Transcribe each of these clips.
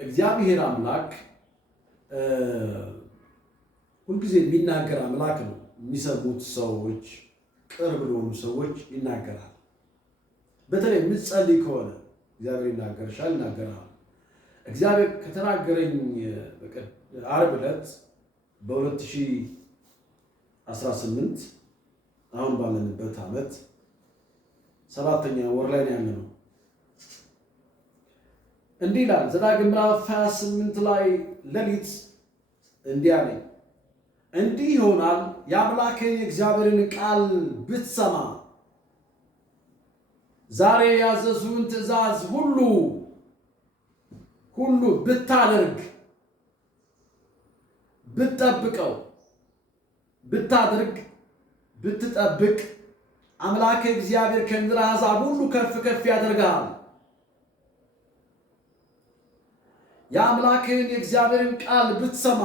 እግዚአብሔር አምላክ ሁልጊዜ የሚናገር አምላክ ነው። የሚሰሙት ሰዎች ቅርብ ለሆኑ ሰዎች ይናገራል። በተለይ የምትጸልይ ከሆነ እግዚአብሔር ይናገራል። እግዚአብሔር ከተናገረኝ ዓርብ ዕለት በ2018 አሁን ባለንበት ዓመት 7ኛ ወር ላይ ያለነው እንዲህ ይላል ዘዳግም ምዕራፍ 28 ላይ ሌሊት እንዲህ አለኝ፣ እንዲህ ይሆናል የአምላክህን የእግዚአብሔርን ቃል ብትሰማ፣ ዛሬ ያዘዝሁን ትእዛዝ ሁሉ ብታደርግ ብትጠብቀው ብትጠብቅ አምላክህ እግዚአብሔር ከምድር አሕዛብ ሁሉ ከፍ ከፍ ያደርግሃል። የአምላክህን የእግዚአብሔርን ቃል ብትሰማ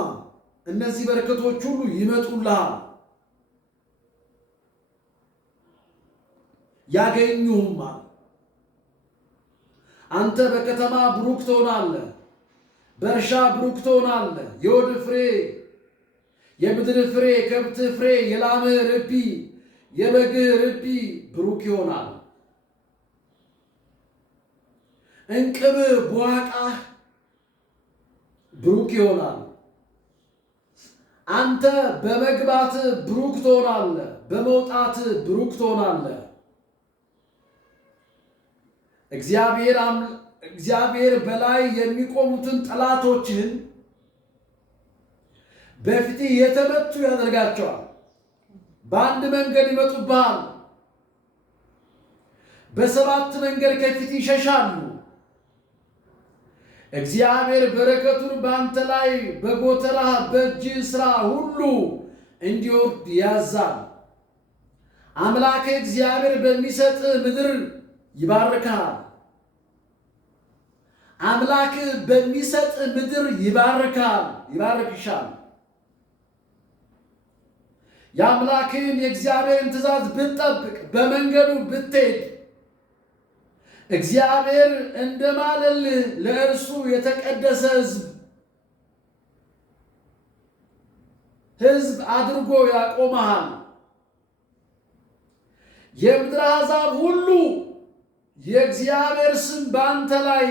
እነዚህ በረከቶች ሁሉ ይመጡልሃል፣ ያገኙህማል። አንተ በከተማ ብሩክ ትሆናለህ፣ በእርሻ ብሩክ ትሆናለህ። የሆድ ፍሬ፣ የምድር ፍሬ፣ የከብትህ ፍሬ፣ የላምህ ርቢ፣ የበግህ ርቢ ብሩክ ይሆናል። እንቅብህ ቡዋቃህ ብሩክ ይሆናል። አንተ በመግባት ብሩክ ትሆናለህ፣ በመውጣት ብሩክ ትሆናለህ። እግዚአብሔር በላይ የሚቆሙትን ጠላቶችህን በፊትህ የተመቱ ያደርጋቸዋል። በአንድ መንገድ ይመጡብሃል፣ በሰባት መንገድ ከፊት ይሸሻሉ። እግዚአብሔር በረከቱን በአንተ ላይ በጎተራህ በእጅህ ሥራ ሁሉ እንዲወርድ ያዛል። አምላክ እግዚአብሔር በሚሰጥ ምድር ይባርክሃል። አምላክ በሚሰጥ ምድር ይባርክሻል። የአምላክን የእግዚአብሔርን ትእዛዝ ብትጠብቅ በመንገዱ ብትሄድ እግዚአብሔር እንደማለልህ ለእርሱ የተቀደሰ ሕዝብ አድርጎ ያቆመሃል። የምድር አሕዛብ ሁሉ የእግዚአብሔር ስም በአንተ ላይ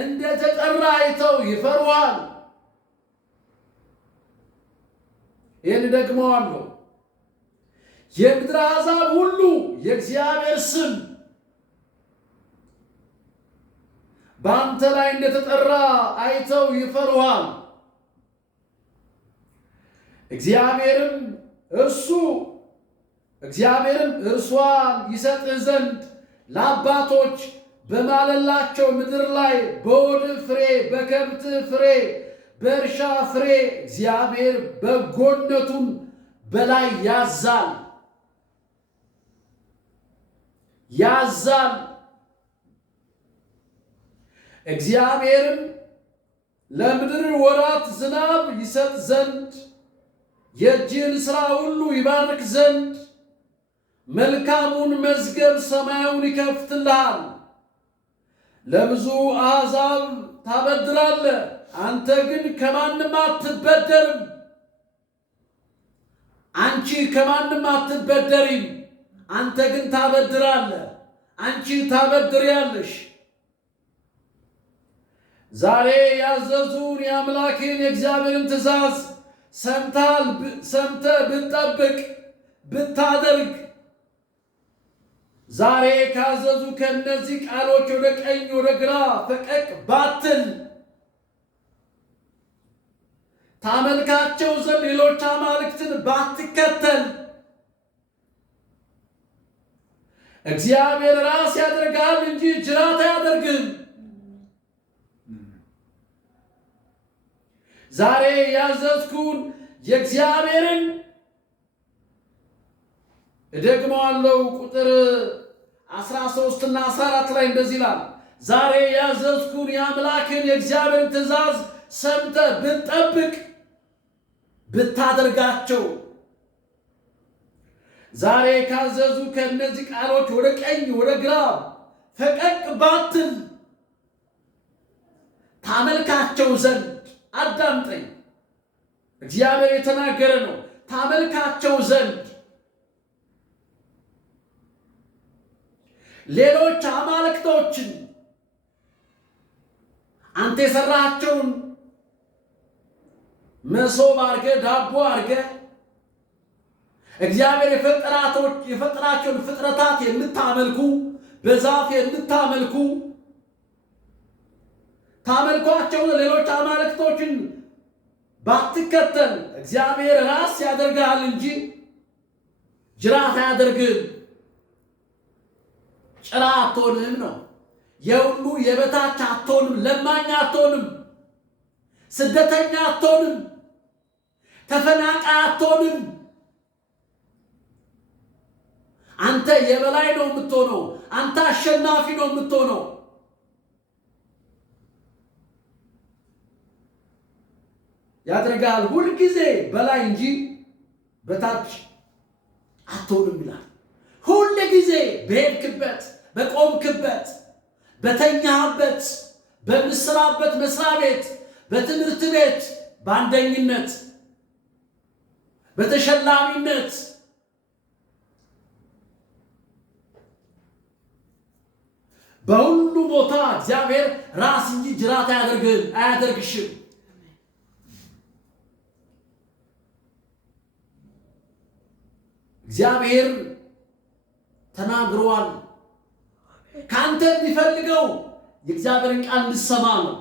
እንደተጠራ አይተው ይፈሩሃል። ይህን ደግመዋለሁ። የምድር አሕዛብ ሁሉ የእግዚአብሔር ስም በአንተ ላይ እንደተጠራ አይተው ይፈሩሃል። እግዚአብሔርም እርሷን ይሰጥህ ዘንድ ለአባቶች በማለላቸው ምድር ላይ በሆድ ፍሬ፣ በከብት ፍሬ፣ በእርሻ ፍሬ እግዚአብሔር በጎነቱን በላይ ያዛል። እግዚአብሔርም ለምድር ወራት ዝናብ ይሰጥ ዘንድ የእጅህን ሥራ ሁሉ ይባርክ ዘንድ መልካሙን መዝገብ ሰማያውን ይከፍትልሃል። ለብዙ አሕዛብ ታበድራለህ፣ አንተ ግን ከማንም አትበደርም። አንቺ ከማንም አትበደሪም፣ አንተ ግን ታበድራለህ፣ አንቺ ታበድሪያለሽ። ዛሬ ያዘዙን የአምላክን የእግዚአብሔርን ትእዛዝ ሰምተህ ብትጠብቅ ብታደርግ፣ ዛሬ ካዘዙ ከእነዚህ ቃሎች ወደ ቀኝ ወደ ግራ ፈቀቅ ባትል፣ ታመልካቸው ዘንድ ሌሎች አማልክትን ባትከተል፣ እግዚአብሔር ራስ ያደርግሃል እንጂ ጅራት አያደርግም። ዛሬ ያዘዝኩን የእግዚአብሔርን እደግመዋለሁ። ቁጥር 13 እና 14 ላይ እንደዚህ ይላል፣ ዛሬ ያዘዝኩን የአምላክን የእግዚአብሔርን ትእዛዝ ሰምተህ ብትጠብቅ ብታደርጋቸው፣ ዛሬ ካዘዙ ከእነዚህ ቃሎች ወደ ቀኝ ወደ ግራ ፈቀቅ ባትል፣ ታመልካቸው ዘንድ አዳምጠኝ፣ እግዚአብሔር የተናገረ ነው። ታመልካቸው ዘንድ ሌሎች አማልክቶችን አንተ የሰራቸውን መሶብ አድርገህ ዳቦ አድርገህ እግዚአብሔር የፈጠራቸውን ፍጥረታት የምታመልኩ በዛፍ የምታመልኩ ታመልኳቸው ሌሎች አማልክቶችን ባትከተል እግዚአብሔር ራስ ያደርጋል እንጂ ጅራት አያደርግም። ጭራ አትሆንም ነው። የሁሉ የበታች አትሆንም። ለማኝ አትሆንም። ስደተኛ አትሆንም። ተፈናቃይ አትሆንም። አንተ የበላይ ነው የምትሆነው። አንተ አሸናፊ ነው የምትሆነው። ያደርጋል ሁልጊዜ በላይ እንጂ በታች አትሆንም ይላል። ሁል ጊዜ በሄድክበት፣ በቆምክበት፣ በተኛህበት፣ በምስራበት መስሪያ ቤት፣ በትምህርት ቤት በአንደኝነት፣ በተሸላሚነት በሁሉ ቦታ እግዚአብሔር ራስ እንጂ ጅራት አያደርግሽም። እግዚአብሔር ተናግሯል። ካንተ የሚፈልገው የእግዚአብሔርን ቃል እንድትሰማ ነው።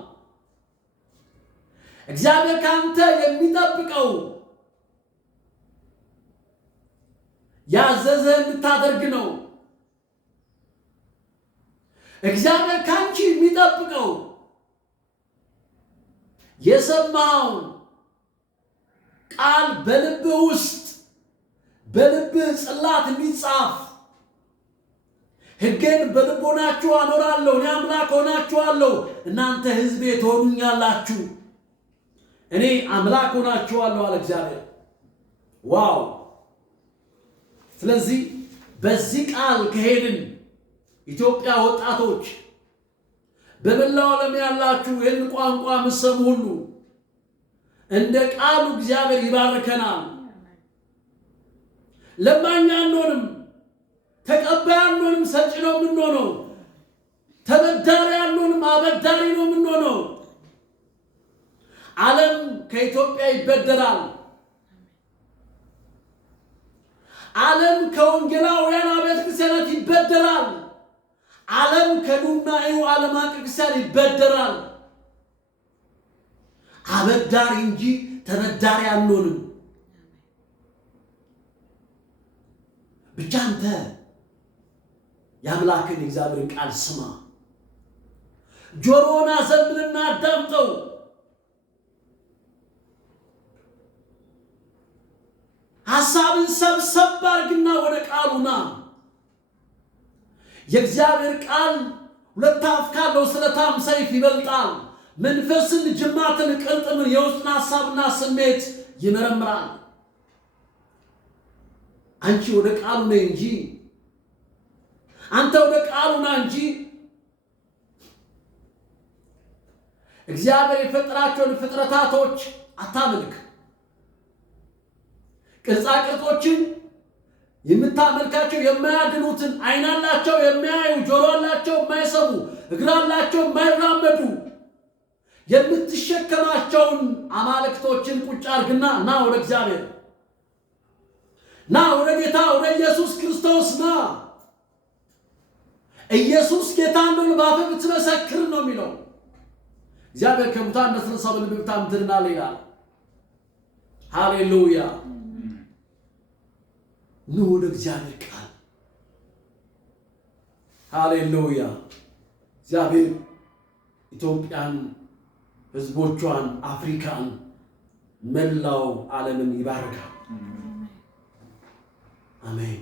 እግዚአብሔር ካንተ የሚጠብቀው ያዘዘህን እንድታደርግ ነው። እግዚአብሔር ካንቺ የሚጠብቀው የሰማውን ቃል በልብህ ውስጥ በልብህ ጽላት እንዲጻፍ ሕጌን በልቦናችሁ አኖራለሁ፣ እኔ አምላክ ሆናችኋለሁ፣ እናንተ ሕዝቤ ትሆኑኛላችሁ፣ እኔ አምላክ ሆናችኋለሁ አለ እግዚአብሔር። ዋው! ስለዚህ በዚህ ቃል ከሄድን ኢትዮጵያ ወጣቶች፣ በመላው ዓለም ያላችሁ ይህን ቋንቋ የምትሰሙ ሁሉ እንደ ቃሉ እግዚአብሔር ይባርከናል። ለማኝ አንሆንም፣ ተቀባይ አንሆንም፣ ሰጪ ነው የምንሆነው። ተበዳሪ አንሆንም፣ አበዳሪ ነው የምንሆነው። ዓለም ከኢትዮጵያ ይበደራል። ዓለም ከወንጌላውያን አብያተ ክርስቲያናት ይበደራል። ዓለም ከዱናዩ ዓለም አቀፍ ክርስቲያን ይበደራል። አበዳሪ እንጂ ተበዳሪ አንሆንም። ብቻ አንተ የአምላክን የእግዚአብሔርን ቃል ስማ፣ ጆሮን አዘንብልና አዳምጠው። ሐሳብን ሰብሰብ አድርግና ወደ ቃሉ ና። የእግዚአብሔር ቃል ሁለት አፍ ካለው ስለታም ሰይፍ ይበልጣል፣ መንፈስን፣ ጅማትን፣ ቅልጥምን፣ የውስጥን ሐሳብና ስሜት ይመረምራል። አንቺ ወደ ቃሉ ነይ እንጂ፣ አንተ ወደ ቃሉ ና እንጂ። እግዚአብሔር የፈጠራቸውን ፍጥረታቶች አታምልክ። ቅርጻ ቅርጾችን የምታመልካቸው የማያድኑትን፣ ዓይን አላቸው የማያዩ፣ ጆሮ አላቸው የማይሰሙ፣ እግር አላቸው የማይራመዱ የምትሸከማቸውን አማልክቶችን ቁጭ አድርግና ና ወደ እግዚአብሔር ና፣ ወደ ጌታ ወደ ኢየሱስ ክርስቶስ ና። ኢየሱስ ጌታ እንደሆነ በአፍህ ብትመሰክር ነው የሚለው። እግዚአብሔር ከሙታን እንደተነሳው በልብህ ብታምን ትድናለህ ይላል። ሃሌሉያ! ኑ ወደ እግዚአብሔር ቃል። ሃሌሉያ! እግዚአብሔር ኢትዮጵያን፣ ሕዝቦቿን፣ አፍሪካን፣ መላው ዓለምን ይባርካል። አሜን።